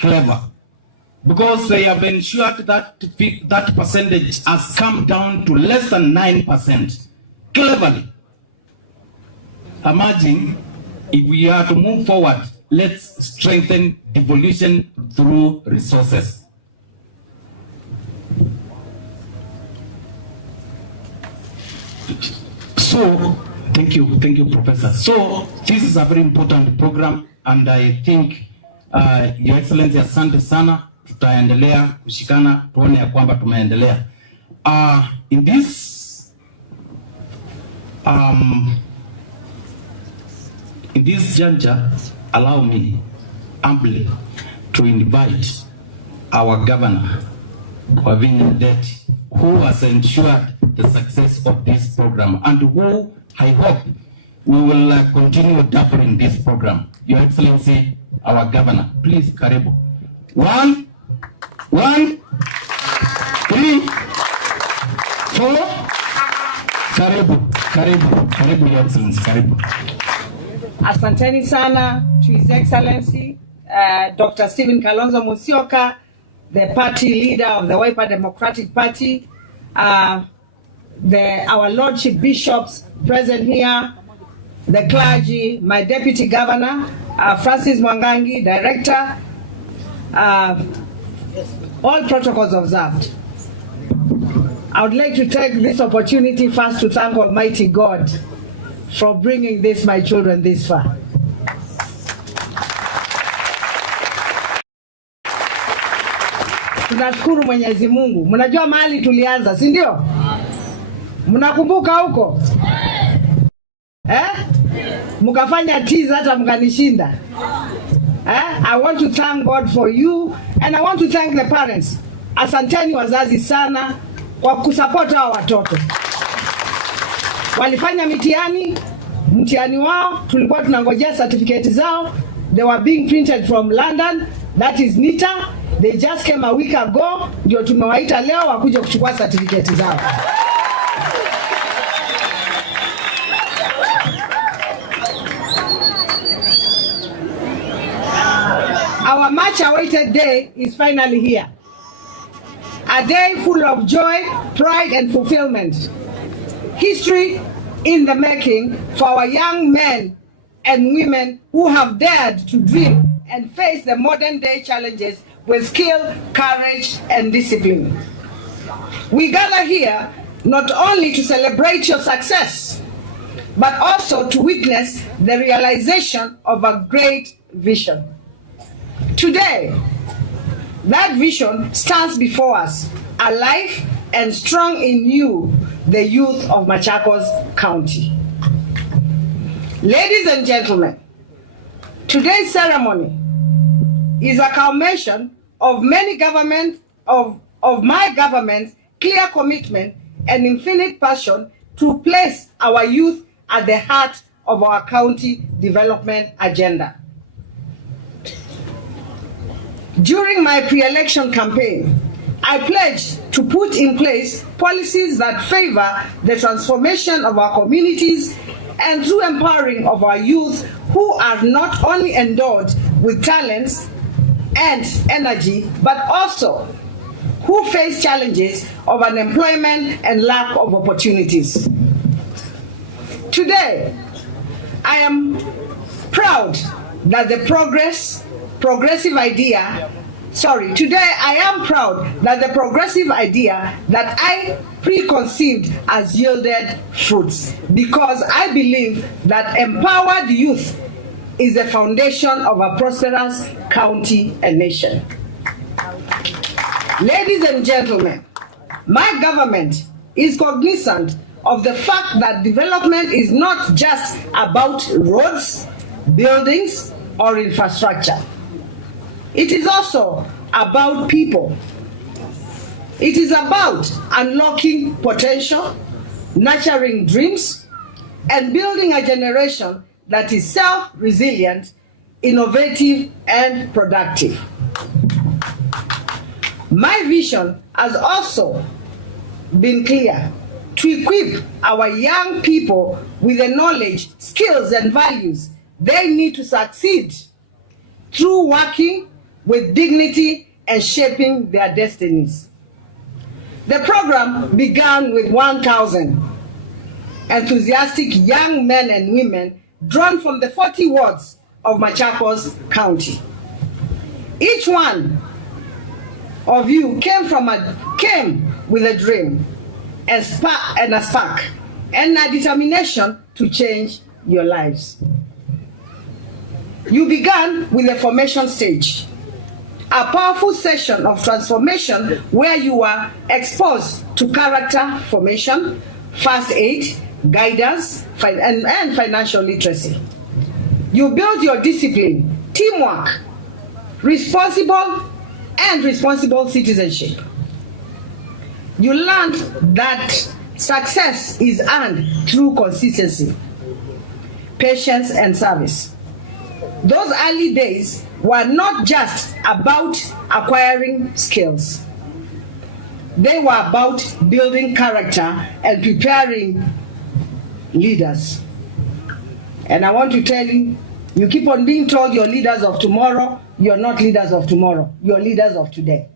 clever, because they have ensured that that percentage has come down to less than 9%. Cleverly. Imagine if we are to move forward, let's strengthen devolution through resources. So, thank you, Professor. So, this is a very important program, and I think, Your Excellency, asante sana. Tutaendelea kushikana, tuone ya kwamba tumeendelea. In this juncture, allow me humbly to invite our governor, Wavinya Ndeti, who has ensured the success of this program and who I hope we will continue doubling this program. Your Excellency, our governor, please, karibu. 1, 3, 4. Karibu, Your Excellency, karibu. Asanteni sana to His Excellency, Dr. Stephen Kalonzo Musyoka, the party leader of the Wiper Democratic Party, our Lordship Bishops present here, the clergy, my Deputy Governor, Francis Mwangangi, Director, all protocols observed. I would like to take this opportunity first to thank Almighty God for bringing my children this far. Tunashukuru Mwenyezi Mungu. Mnajua mahali tulianza, si ndio? Mnakumbuka huko? Mkafanya tiza hata mkanishinda. I want to thank God for you, and I want to thank the parents. Asanteni wazazi sana kwa kusupport hao watoto. Walifanya mtihani wao, tulikuwa tunangojea certificate zao. They were being printed from London, that is NITA. They just came a week ago, ndio tumewaita leo wakuje kuchukua certificate zao. Our much awaited day is finally here. A day full of joy, pride and fulfillment. History in the making for our young men and women who have dared to dream and face the modern day challenges with skill, courage and discipline. We gather here not only to celebrate your success, but also to witness the realization of a great vision. Today, that vision stands before us, alive and strong in you, the youth of Machakos County. Ladies and gentlemen, today's ceremony is a culmination of my government's clear commitment and infinite passion to place our youth at the heart of our county development agenda. During my pre-election campaign, I pledged to put in place policies that favor the transformation of our communities and through empowering of our youth who are not only endowed with talents and energy, but also who face challenges of unemployment and lack of opportunities. Today, I am proud that the progressive idea that I preconceived has yielded fruits, because I believe that empowered youth is the foundation of a prosperous county and nation. Ladies and gentlemen, my government is cognizant of the fact that development is not just about roads, buildings, or infrastructure. It is also about people. It is about unlocking potential, nurturing dreams, and building a generation that is self-resilient, innovative, and productive. My vision has also been clear: to equip our young people with the knowledge, skills, and values they need to succeed through working with dignity and shaping their destinies. The program began with 1,000 enthusiastic young men and women drawn from the 40 wards of Machakos County. Each one of you came with a dream, a spark, and a determination to change your lives. You began with the formation stage, a powerful session of transformation where you were exposed to character formation, first aid, guidance, and financial literacy. You built your discipline, teamwork, responsible citizenship. You learned that success is earned through consistency, patience, and service. Those early days were not just about acquiring skills. They were about building character and preparing leaders. And I want to tell you, you keep on being told you're leaders of tomorrow. You're not leaders of tomorrow. You're leaders of today.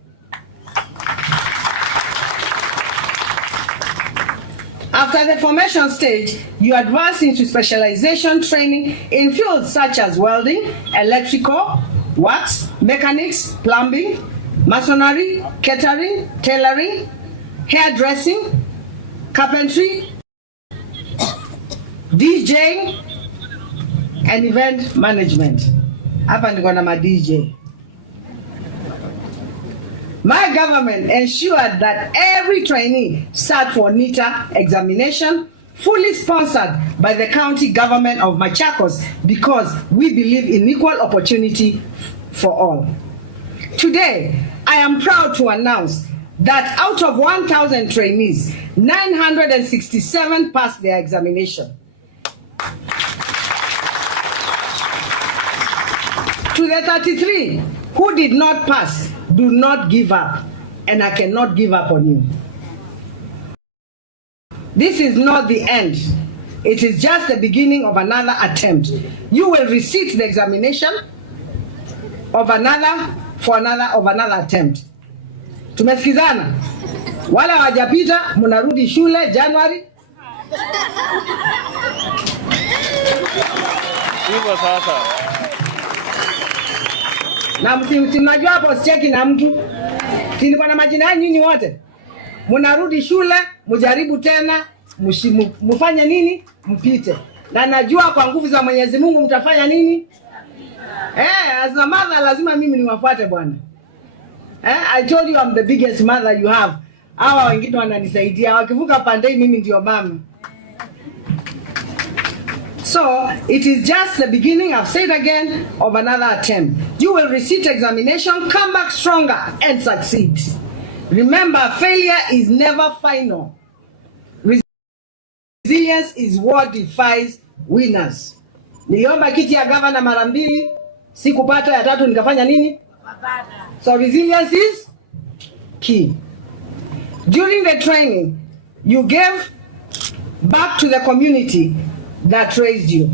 After the formation stage, you advance into specialization training in fields such as welding, electrical, works, mechanics, plumbing, masonry, catering, tailoring, hairdressing, carpentry, DJing, and event management. Hapa niko na ma DJ. My government ensured that every trainee sat for NITA examination, fully sponsored by the county government of Machakos, because we believe in equal opportunity for all. Today, I am proud to announce that out of 1,000 trainees, 967 passed their examination. To the 33 who did not pass, do not give up, and I cannot give up on you. This is not the end. It is just the beginning of another attempt. You will resit the examination of another attempt. Tumesikizana? Wala wajapita, munarudi shule January. Hivyo sasa. Na mnajua hapo sicheki na mtu. Si niko na majina yenu nyinyi wote. Mnarudi shule, mjaribu tena, mfanye nini? Mpite. Na najua kwa nguvu za Mwenyezi Mungu mtafanya nini? As a mother lazima mimi niwafuate bwana. I told you I'm the biggest mother you have. Hawa wengine wananisaidia. Wakivuka pande mimi ndio mama. So, it is just the beginning, I've said again, of another attempt. You will resit examination, come back stronger, and succeed. Remember, failure is never final. Resilience is what defines winners. Niliomba kiti ya gavana mara 2, sikupata, ya 3 nikafanya nini? So, resilience is key. During the training, you gave back to the community that raised you.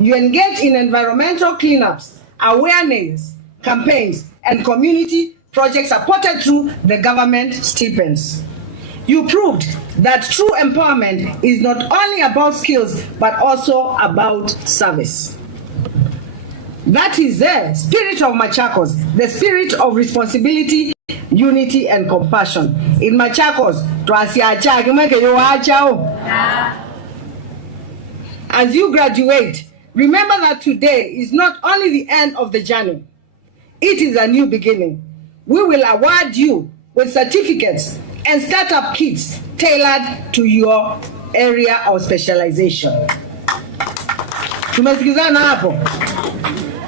You engage in environmental cleanups, awareness campaigns, and community projects supported through the government stipends. You proved that true empowerment is not only about skills, but also about service. That is the spirit of Machakos, the spirit of responsibility, unity, and compassion. In Machakos, as you graduate, remember that today is not only the end of the journey, it is a new beginning. We will award you with certificates and startup kits tailored to your area of specialization. Tumesikizana hapo?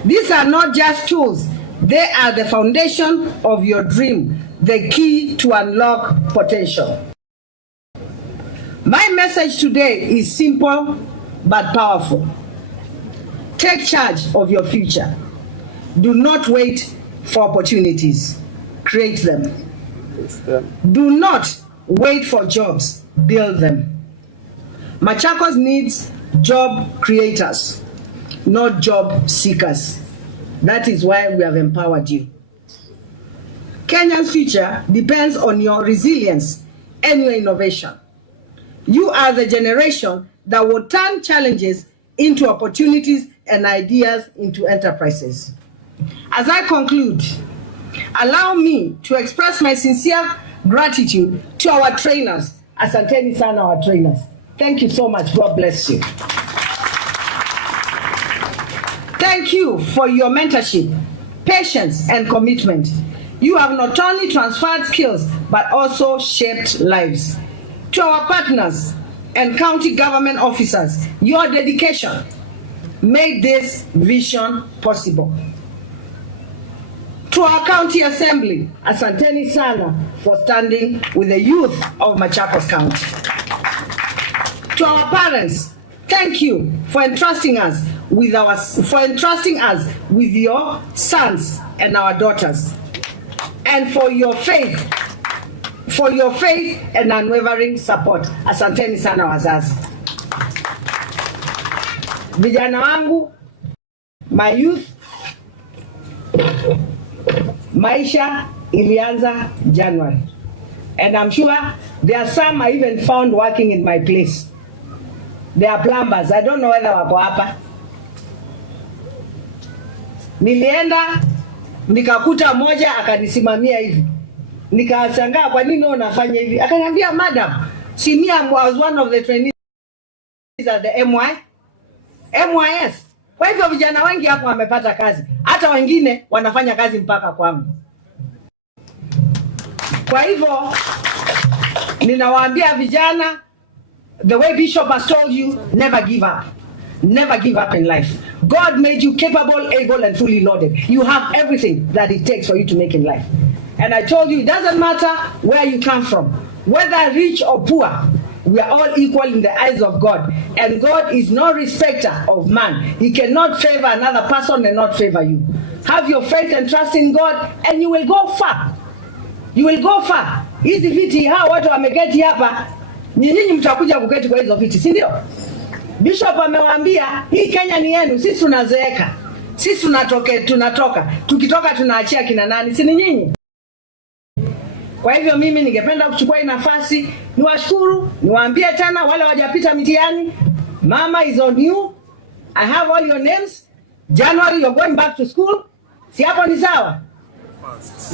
These are not just tools, they are the foundation of your dream, the key to unlock potential. My message today is simple but powerful. Take charge of your future. Do not wait for opportunities. Create them. Do not wait for jobs. Build them. Machakos needs job creators, not job seekers. That is why we have empowered you. Kenya's future depends on your resilience and your innovation. You are the generation that will turn challenges into opportunities and ideas into enterprises. As I conclude, allow me to express my sincere gratitude to our trainers. Asanteni sana our trainers. Thank you so much. God bless you. Thank you for your mentorship, patience, and commitment. You have not only transferred skills, but also shaped lives. To our partners and county government officers, your dedication made this vision possible. To our county assembly, asanteni sana for standing with the youth of Machakos County. To our parents, thank you for entrusting us with your sons and our daughters, and for your faith and unwavering support. Asanteni sana wazazi. Vijana wangu, my youth, maisha ilianza January, and I'm sure there are some I even found working in my place. They are plumbers. I don't know whether wako hapa. Nilienda nikakuta mmoja akanisimamia hivi. Nikashangaa kwa nini unafanya hivi? Akaniambia, madam, see me, I was one of the trainees at the MYS. Kwa hivyo vijana wengi hapo wamepata kazi. Hata wengine wanafanya kazi mpaka kwangu. Kwa hivyo ninawaambia vijana, the way Bishop has told you, never give up. Never give up in life. God made you capable, able, and fully loaded. You have everything that it takes for you to make in life. And I told you, it doesn't matter where you come from, whether rich or poor, we are all equal in the eyes of God. And God is no respecter of man. He cannot favor another person and not favor you. Have your faith and trust in God, and you will go far. You will go far. Hizi viti hao watu wameketi hapa, nyinyi mtakuja kuketi kwa hizo viti, si ndio? Bishop amewaambia hii Kenya ni yenu, sisi tunazeeka. Sisi tunatoka. Tukitoka tunaachia kina nani? Si ni nyinyi? Kwa hivyo mimi ningependa kuchukua hii nafasi niwashukuru, niwaambie tena wale wajapita mitihani, mama is on you. I have all your names. January you're going back to school. Si hapo ni sawa?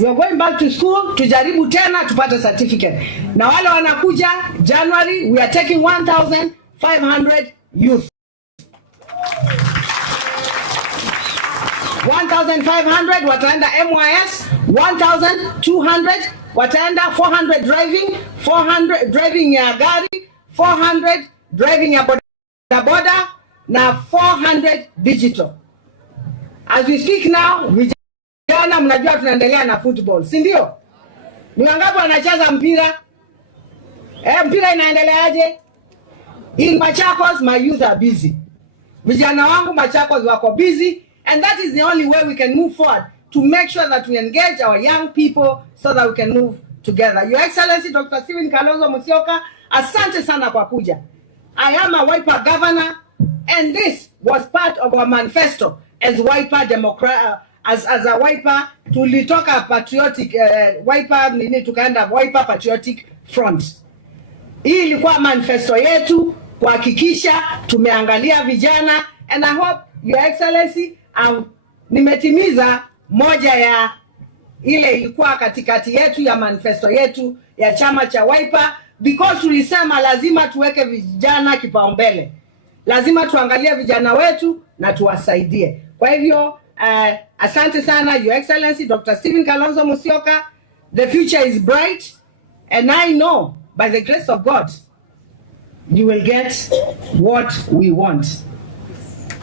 You're going back to school, tujaribu tena tupate certificate. Na wale wanakuja January, we are taking 1,500 youth. 1,500 wataenda MYS, 1,200 wataenda 400 driving, 400 driving ya gari, 400 driving ya bodaboda, na 400 digital. As we speak now, vijana mnajua tunaendelea na football, si ndio? Ni wangapi wanacheza mpira? Mpira inaendeleaje? In Machakos, my youth are busy. Vijana wangu Machakos wako busy, and that is the only way we can move forward to make sure that we engage our young people so that we can move together. Your Excellency Dr. Stephen Kalonzo Musyoka, asante sana kwa kuja. I am a Wiper governor, and this was part of our manifesto as Wiper as a Wiper tulitoka patriotic Wiper nini tukaenda Wiper Patriotic Front. Hii ilikuwa manifesto yetu kuhakikisha tumeangalia vijana, and I hope Your Excellency nimetimiza moja ya ile ilikuwa katikati yetu ya manifesto yetu ya chama cha Wiper, because tulisema lazima tuweke vijana kipaumbele. Lazima tuangalie vijana wetu na tuwasaidie. Kwa hivyo asante sana Your Excellency Dr. Stephen Kalonzo Musyoka. The future is bright, and I know by the grace of God you will get what we want.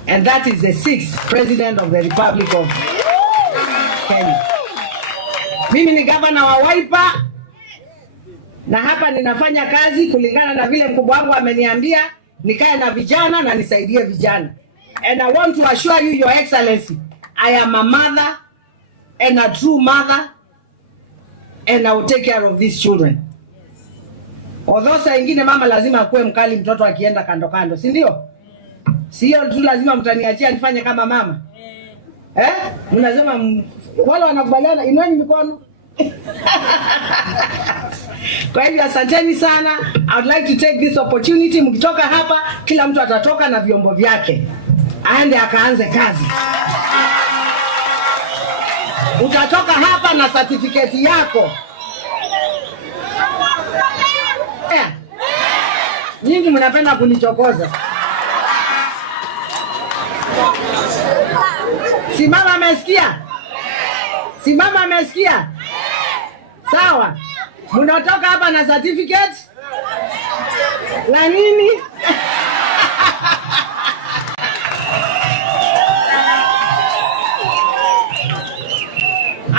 And that is the 6th President of the Republic of Kenya. Mimi ni governor wa Wiper, na hapa ninafanya kazi kulingana na vile mkubwa wangu ameniambia nikae na vijana na nisaidie vijana. And I want to assure you, Your Excellency, I am a mother and a true mother, and I will take care of these children. Although saa ingine mama lazima akuwe mkali mtoto akienda kando kando, si ndio? Sio tu lazima mtaniachia nifanye kama mama. Mnasema wale wanakubaliana, inani mikono. Kwa hivyo asanteni sana. I would like to take this opportunity, mkitoka hapa kila mtu atatoka na vyombo vyake, aende akaanze kazi. Utatoka hapa na certificate yako. Nyinyi mnapenda kunichokoza. Simama amesikia? Simama amesikia? Sawa. Mnatoka hapa na certificate? La nini?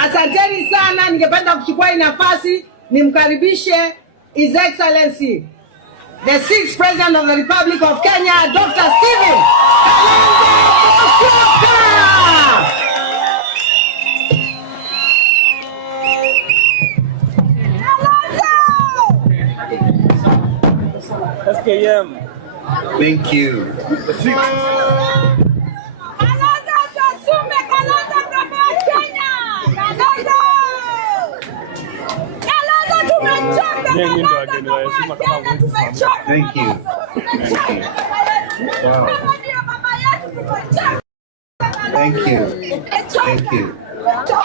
Asanteni sana. Ningependa kuchukua hii nafasi nimkaribishe His Excellency the 6th President of the Republic of Kenya, Dr. Stephen Kalonzo. SKM. Thank you. Thank you. Wow. Thank you. Thank you.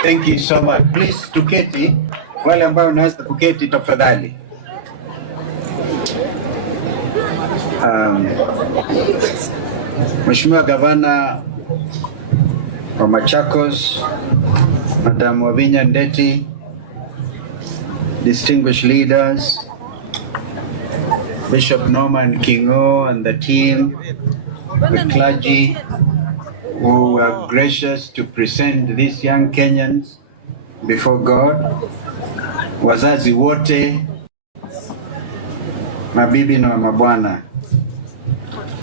Thank you so much. Please tuketi, wale ambao unaweza kuketi tafadhali. Mheshimiwa Gavana wa Machakos, Madam Wavinya Ndeti, distinguished leaders, Bishop Norman Kingo and the team, the clergy who were gracious to present these young Kenyans before God, wazazi wote, mabibi na mabwana,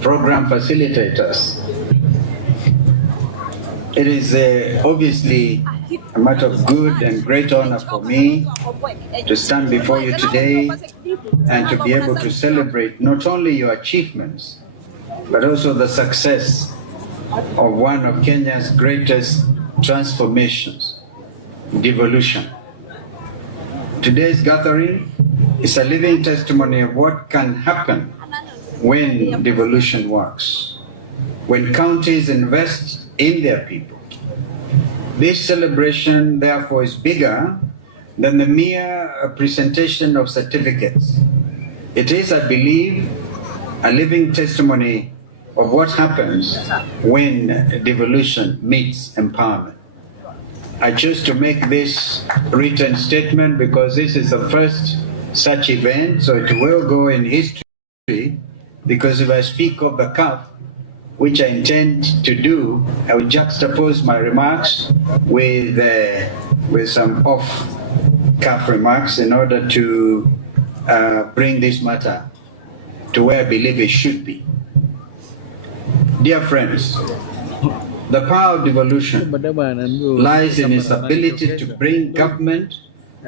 program facilitators. It is obviously a matter of good and great honor for me to stand before you today and to be able to celebrate not only your achievements, but also the success of one of Kenya's greatest transformations, devolution. Today's gathering is a living testimony of what can happen when devolution works, when counties invest in their people. This celebration, therefore, is bigger than the mere presentation of certificates. It is, I believe, a living testimony of what happens when devolution meets empowerment. I choose to make this written statement because this is the first such event, so it will go in history, because if I speak of the cuff, which I intend to do, I will juxtapose my remarks with some off-cuff remarks in order to bring this matter to where I believe it should be. Dear friends, the power of devolution lies in its ability to bring government,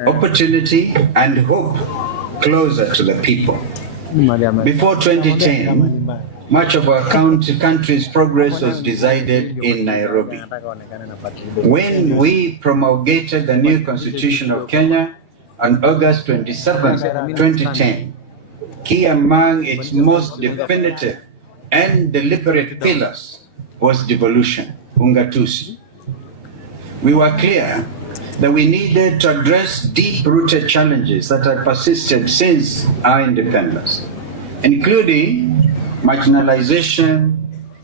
opportunity, and hope closer to the people. Before 2010, much of our country's progress was decided in Nairobi. When we promulgated the new Constitution of Kenya on August 27, 2010, key among its most definitive and deliberate pillars was devolution, ungatuzi. We were clear that we needed to address deep-rooted challenges that had persisted since our independence, including marginalization,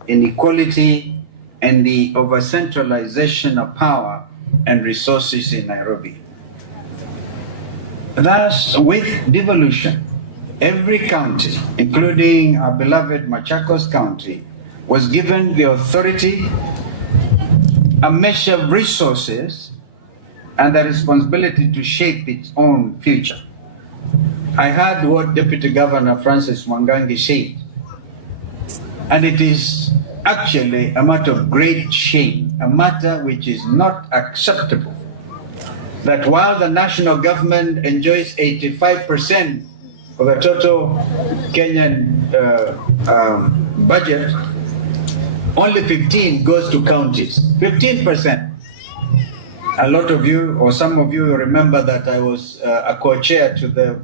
inequality, and the over-centralization of power and resources in Nairobi. Thus, with devolution, every county, including our beloved Machakos County, was given the authority, a measure of resources, and the responsibility to shape its own future. I heard what Deputy Governor Francis Mwangangi said, and it is actually a matter of great shame, a matter which is not acceptable, that while the national government enjoys 85% of the total Kenyan budget, only 15 goes to counties, 15%. a lot of you, or some of you, remember that I was a co-chair to the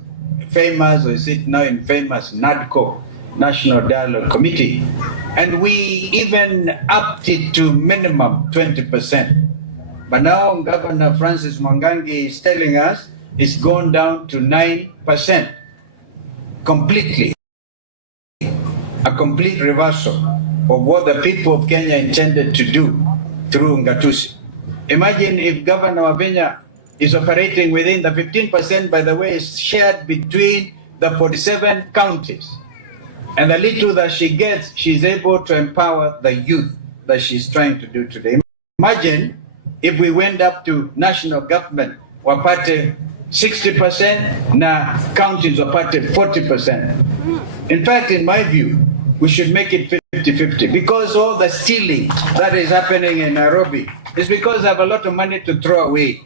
famous, or is it now infamous, NADCO, National Dialogue Committee. And we even upped it to minimum 20%. But now Governor Francis Mwangangi is telling us it's gone down to 9%. Completely. A complete reversal of what the people of Kenya intended to do through Ngatusi. Imagine if Governor Wavinya is operating within the 15%, by the way, is shared between the 47 counties. And the little that she gets, she's able to empower the youth that she's trying to do today. Imagine if we went up to national government, wapate 60%, na counties wapate 40%. In fact, in my view, we should make it 50-50, because all the stealing that is happening in Nairobi is because they have a lot of money to throw away.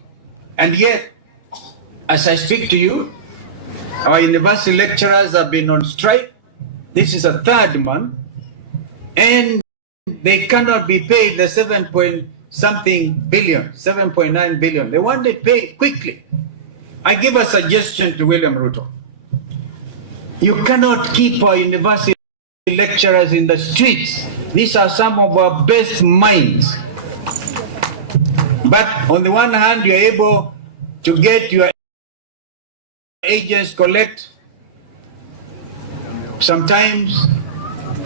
And yet, as I speak to you, our university lecturers have been on strike. This is a third month, and they cannot be paid the 7.something billion, 7.9 billion. They want it paid quickly. I give a suggestion to William Ruto. You cannot keep our university lecturers in the streets. These are some of our best minds. But on the one hand, you're able to get your agents collect sometimes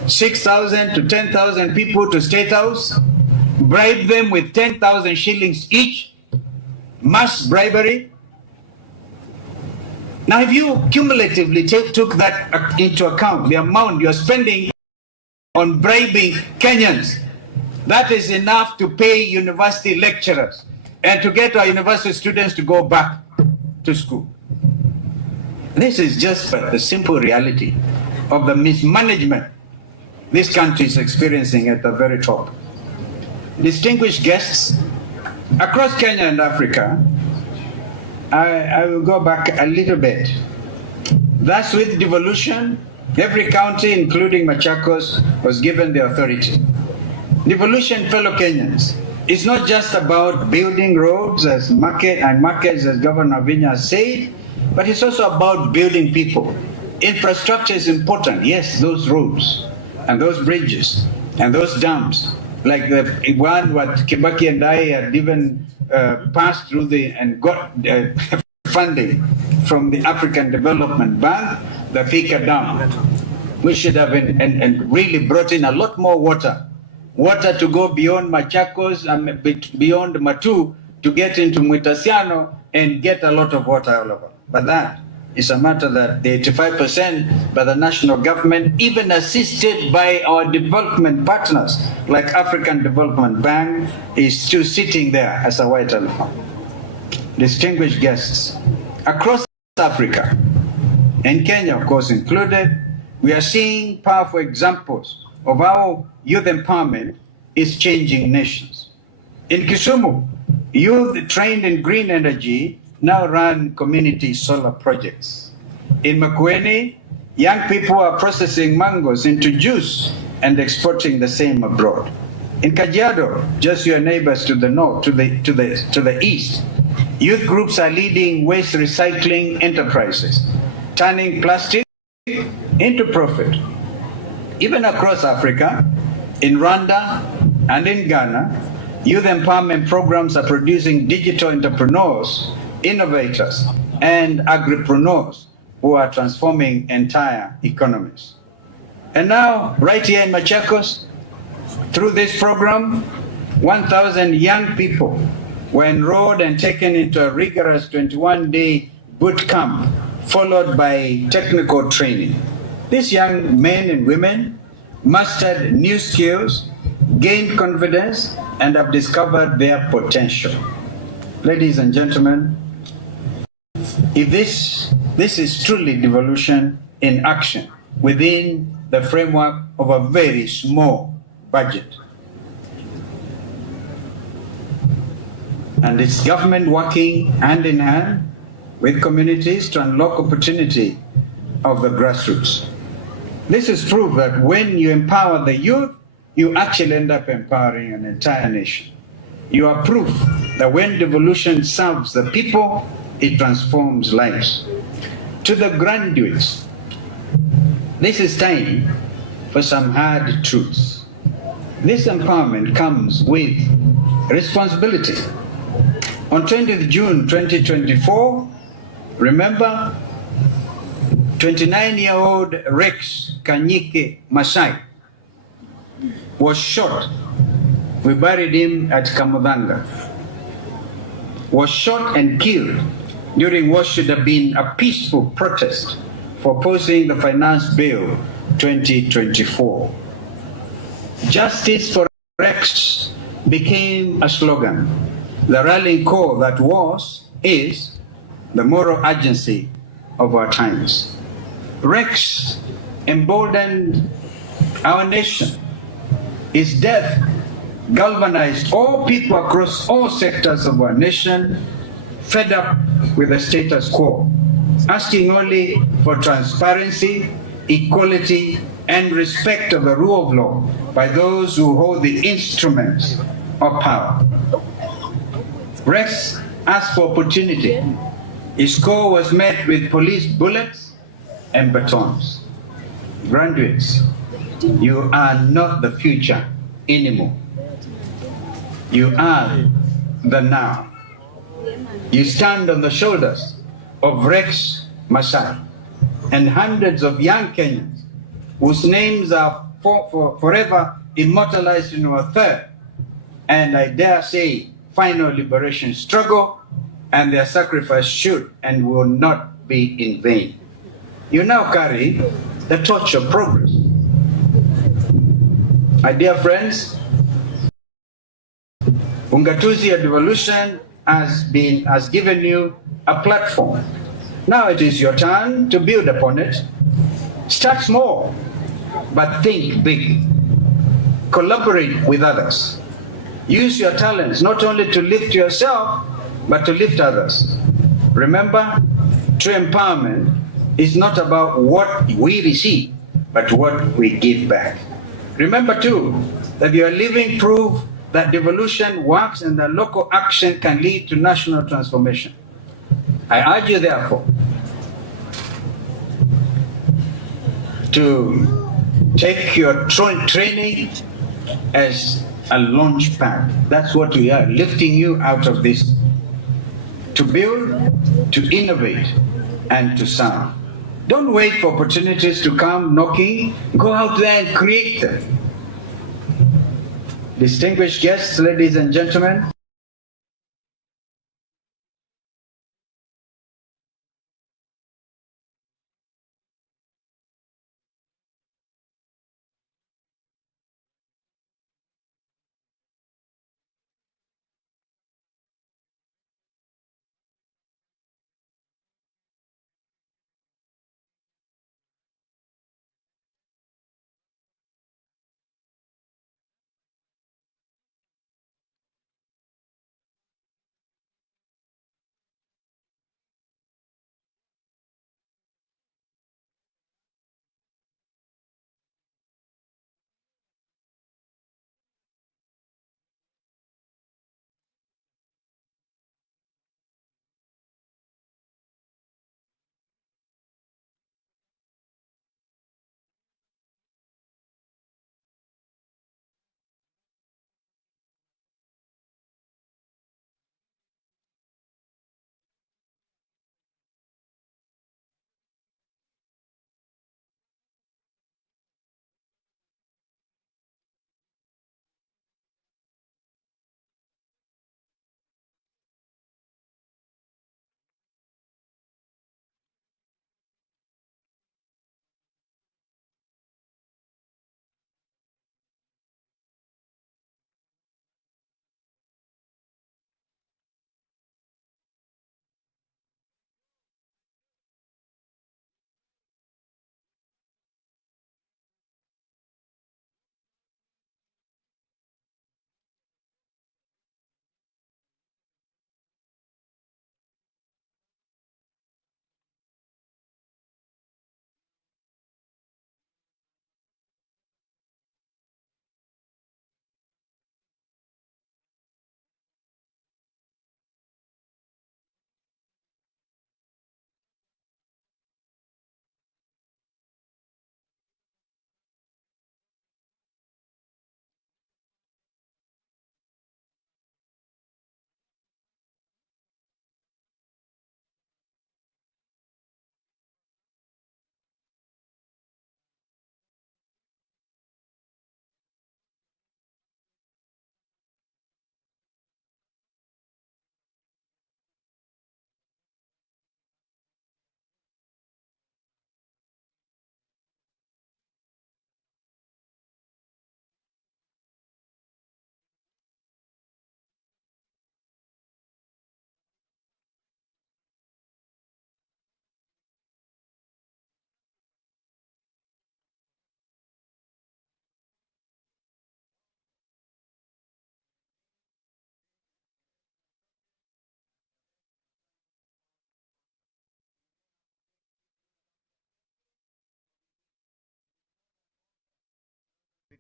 6,000 to 10,000 people to State House, bribe them with 10,000 shillings each, mass bribery. Now, if you cumulatively took that into account, the amount you're spending on bribing Kenyans, that is enough to pay university lecturers and to get our university students to go back to school. This is just the simple reality of the mismanagement this country is experiencing at the very top. Distinguished guests, across Kenya and Africa, I will go back a little bit. Thus, with devolution, every county, including Machakos, was given the authority. Devolution, fellow Kenyans, is not just about building roads as markets, as Governor Vinya said, but it's also about building people. Infrastructure is important. Yes, those roads and those bridges and those dams, like the one what Kibaki and I had even passed through and got funding from the African Development Bank, the Thika Dam. We should have and really brought in a lot more water to go beyond Machakos and beyond Matu to get into Mwitasiano and get a lot of water all over. But that is a matter that the 85% by the national government, even assisted by our development partners like African Development Bank, is still sitting there as a white elephant. Distinguished guests, across Africa, and Kenya of course included, we are seeing powerful examples of how youth empowerment is changing nations. In Kisumu, youth trained in green energy now run community solar projects. In Makueni, young people are processing mangoes into juice and exporting the same abroad. In Kajiado, just your neighbors to the north, to the east, youth groups are leading waste recycling enterprises, turning plastic into profit. Even across Africa, in Rwanda and in Ghana, youth empowerment programs are producing digital entrepreneurs, innovators, and agripreneurs who are transforming entire economies. And now, right here in Machakos, through this program, 1,000 young people were enrolled and taken into a rigorous 21-day boot camp, followed by technical training. These young men and women mastered new skills, gained confidence, and have discovered their potential. Ladies and gentlemen, if this is truly devolution in action within the framework of a very small budget, and it's government working hand in hand with communities to unlock opportunity of the grassroots. This is proof that when you empower the youth, you actually end up empowering an entire nation. You are proof that when devolution serves the people, it transforms lives. To the graduates, this is time for some hard truths. This empowerment comes with responsibility. On 20th June 2024, remember, 29-year-old Rex Kanyike Masai was shot. We buried him at Kamudanga. Was shot and killed during what should have been a peaceful protest for opposing the Finance Bill 2024. Justice for Rex became a slogan, the rallying call that is the moral urgency of our times. Rex emboldened our nation. His death galvanized all people across all sectors of our nation, fed up with the status quo, asking only for transparency, equality, and respect of the rule of law by those who hold the instruments of power. Rex asked for opportunity. His call was met with police bullets and batons. Graduates, you are not the future anymore. You are the now. You stand on the shoulders of Rex Masai and hundreds of young Kenyans whose names are forever immortalized in our third, and I dare say, final liberation struggle, and their sacrifice should and will not be in vain. You now carry the torch of progress. My dear friends, Ungatuzi of Devolution has given you a platform. Now it is your turn to build upon it. Start small, but think big. Collaborate with others. Use your talents not only to lift yourself, but to lift others. Remember, true empowerment is not about what we receive, but what we give back. Remember too, that you are living proof that devolution works and that local action can lead to national transformation. I urge you therefore to take your training as a launch pad. That's what we are, lifting you out of this, to build, to innovate, and to serve. Don't wait for opportunities to come knocking. Go out there and create them. Distinguished guests, ladies and gentlemen,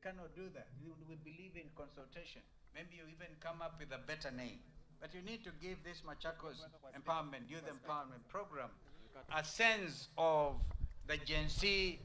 cannot do that. We believe in consultation. Maybe you even come up with a better name. But you need to give this Machakos empowerment, youth empowerment program, a sense of the Gen Z